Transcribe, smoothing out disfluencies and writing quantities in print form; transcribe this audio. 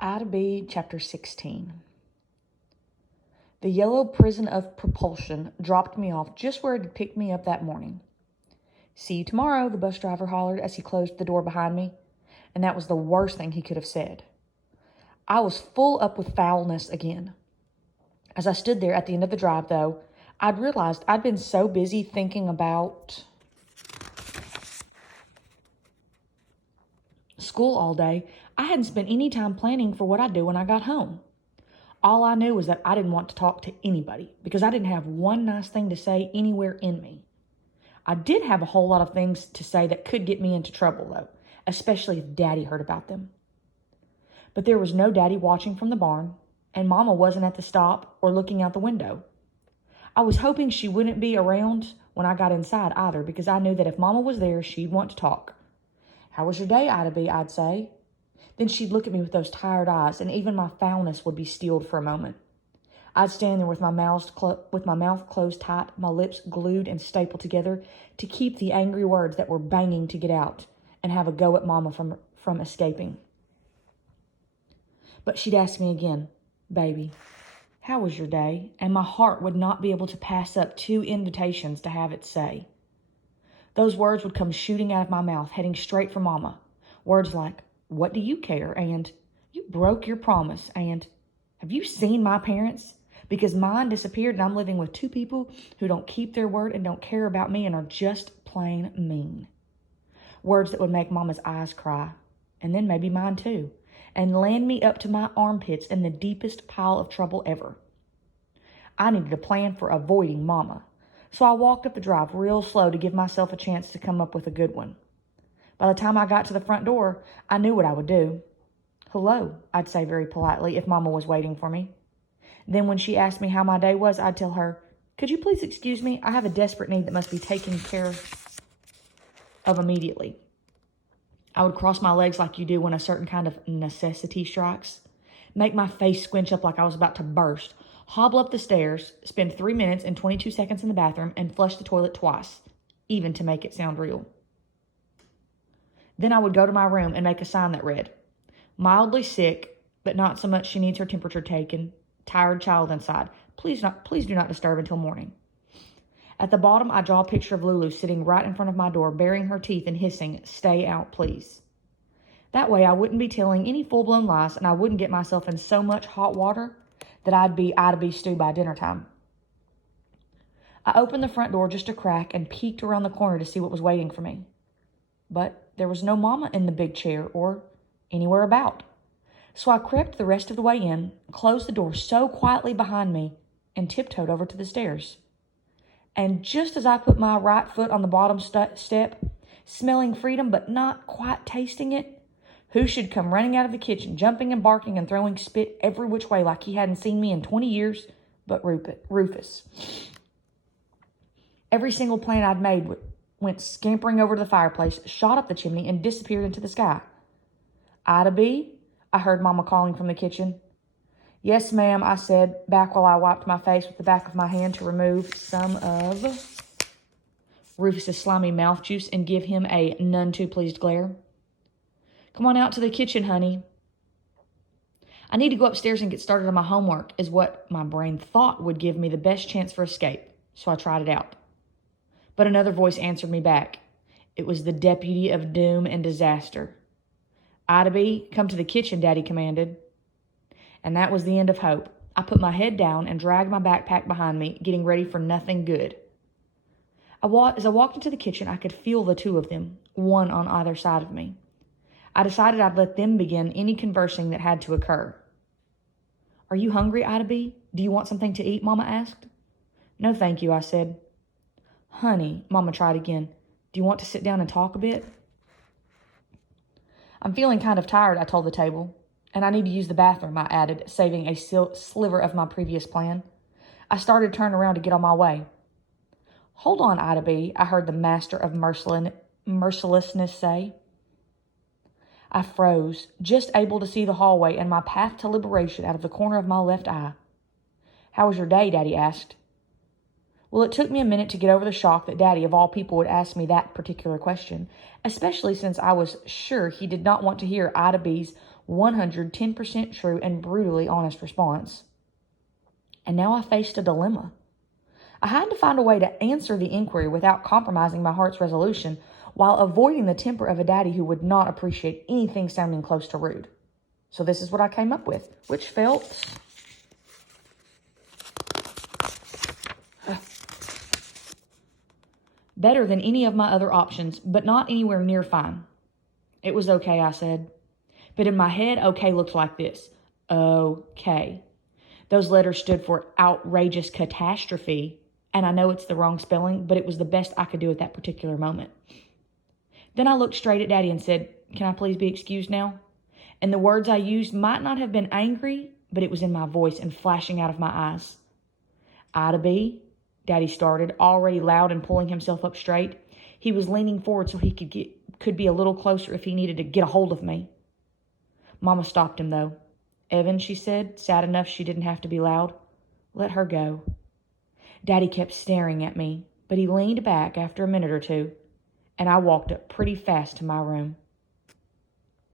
Ida B, Chapter 16. The yellow prison of propulsion dropped me off just where it had picked me up that morning. "See you tomorrow," the bus driver hollered as he closed the door behind me, and that was the worst thing he could have said. I was full up with foulness again. As I stood there at the end of the drive, though, I'd realized I'd been so busy thinking about school all day, I hadn't spent any time planning for what I'd do when I got home. All I knew was that I didn't want to talk to anybody because I didn't have one nice thing to say anywhere in me. I did have a whole lot of things to say that could get me into trouble, though, especially if Daddy heard about them. But there was no Daddy watching from the barn, and Mama wasn't at the stop or looking out the window. I was hoping she wouldn't be around when I got inside either, because I knew that if Mama was there, she'd want to talk. "How was your day, Ida B?" I'd say. Then she'd look at me with those tired eyes, and even my foulness would be stilled for a moment. I'd stand there with my mouth closed tight, my lips glued and stapled together to keep the angry words that were banging to get out, and have a go at Mama from escaping. But she'd ask me again, "Baby, how was your day?" And my heart would not be able to pass up two invitations to have it say. Those words would come shooting out of my mouth, heading straight for Mama. Words like, "What do you care?" and "You broke your promise," and "Have you seen my parents? Because mine disappeared and I'm living with two people who don't keep their word and don't care about me and are just plain mean." Words that would make Mama's eyes cry, and then maybe mine too, and land me up to my armpits in the deepest pile of trouble ever. I needed a plan for avoiding Mama, so I walked up the drive real slow to give myself a chance to come up with a good one. By the time I got to the front door, I knew what I would do. "Hello," I'd say very politely if Mama was waiting for me. Then when she asked me how my day was, I'd tell her, "Could you please excuse me? I have a desperate need that must be taken care of immediately." I would cross my legs like you do when a certain kind of necessity strikes, make my face squinch up like I was about to burst, hobble up the stairs, spend 3 minutes and 22 seconds in the bathroom, and flush the toilet twice, even to make it sound real. Then I would go to my room and make a sign that read, "Mildly sick, but not so much she needs her temperature taken. Tired child inside. Please do not disturb until morning." At the bottom, I draw a picture of Lulu sitting right in front of my door, baring her teeth and hissing, "Stay out, please." That way, I wouldn't be telling any full-blown lies, and I wouldn't get myself in so much hot water that I'd be Ida B stew by dinner time. I opened the front door just a crack and peeked around the corner to see what was waiting for me. But there was no Mama in the big chair or anywhere about. So I crept the rest of the way in, closed the door so quietly behind me, and tiptoed over to the stairs. And just as I put my right foot on the bottom step, smelling freedom but not quite tasting it, who should come running out of the kitchen, jumping and barking and throwing spit every which way like he hadn't seen me in 20 years, but Rufus. Every single plan I'd made went scampering over to the fireplace, shot up the chimney, and disappeared into the sky. "Ida B?" I heard Mama calling from the kitchen. "Yes, ma'am," I said, back while I wiped my face with the back of my hand to remove some of Rufus's slimy mouth juice and give him a none too pleased glare. "Come on out to the kitchen, honey." I need to go upstairs and get started on my homework, is what my brain thought would give me the best chance for escape, so I tried it out. But another voice answered me back. It was the deputy of doom and disaster. "Ida B, come to the kitchen," Daddy commanded. And that was the end of hope. I put my head down and dragged my backpack behind me, getting ready for nothing good. As I walked into the kitchen, I could feel the two of them, one on either side of me. I decided I'd let them begin any conversing that had to occur. "Are you hungry, Ida B? Do you want something to eat?" Mama asked. "No, thank you," I said. "Honey," Mama tried again, "do you want to sit down and talk a bit?" "I'm feeling kind of tired," I told the table. "And I need to use the bathroom," I added, saving a sliver of my previous plan. I started to turn around to get on my way. "Hold on, Ida B," I heard the master of mercilessness say. I froze, just able to see the hallway and my path to liberation out of the corner of my left eye. "How was your day?" Daddy asked. Well, it took me a minute to get over the shock that Daddy, of all people, would ask me that particular question, especially since I was sure he did not want to hear Ida B's 110% true and brutally honest response. And now I faced a dilemma. I had to find a way to answer the inquiry without compromising my heart's resolution, while avoiding the temper of a daddy who would not appreciate anything sounding close to rude. So this is what I came up with, which felt better than any of my other options, but not anywhere near fine. It was okay, I said. But in my head, okay looked like this. Okay. Those letters stood for outrageous catastrophe, and I know it's the wrong spelling, but it was the best I could do at that particular moment. Then I looked straight at Daddy and said, "Can I please be excused now?" And the words I used might not have been angry, but it was in my voice and flashing out of my eyes. "Ida B," Daddy started, already loud and pulling himself up straight. He was leaning forward so he could be a little closer if he needed to get a hold of me. Mama stopped him, though. "Evan," she said, sad enough she didn't have to be loud, "let her go." Daddy kept staring at me, but he leaned back after a minute or two, and I walked up pretty fast to my room.